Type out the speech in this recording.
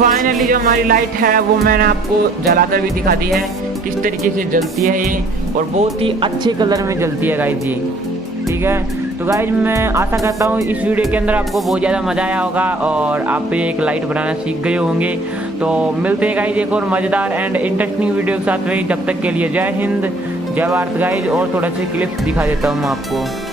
फाइनली जो हमारी लाइट है वो मैंने आपको जलाकर भी दिखा दी है किस तरीके से जलती है ये, और बहुत ही अच्छे कलर में जलती है गाइज ये। ठीक है, तो गाइज मैं आशा करता हूँ इस वीडियो के अंदर आपको बहुत ज़्यादा मज़ा आया होगा और आप एक लाइट बनाना सीख गए होंगे। तो मिलते हैं गाइज एक और मज़ेदार एंड इंटरेस्टिंग वीडियो के साथ में। जब तक के लिए जय हिंद, जय भारत गाइज। और थोड़ा से क्लिप्स दिखा देता हूँ मैं आपको।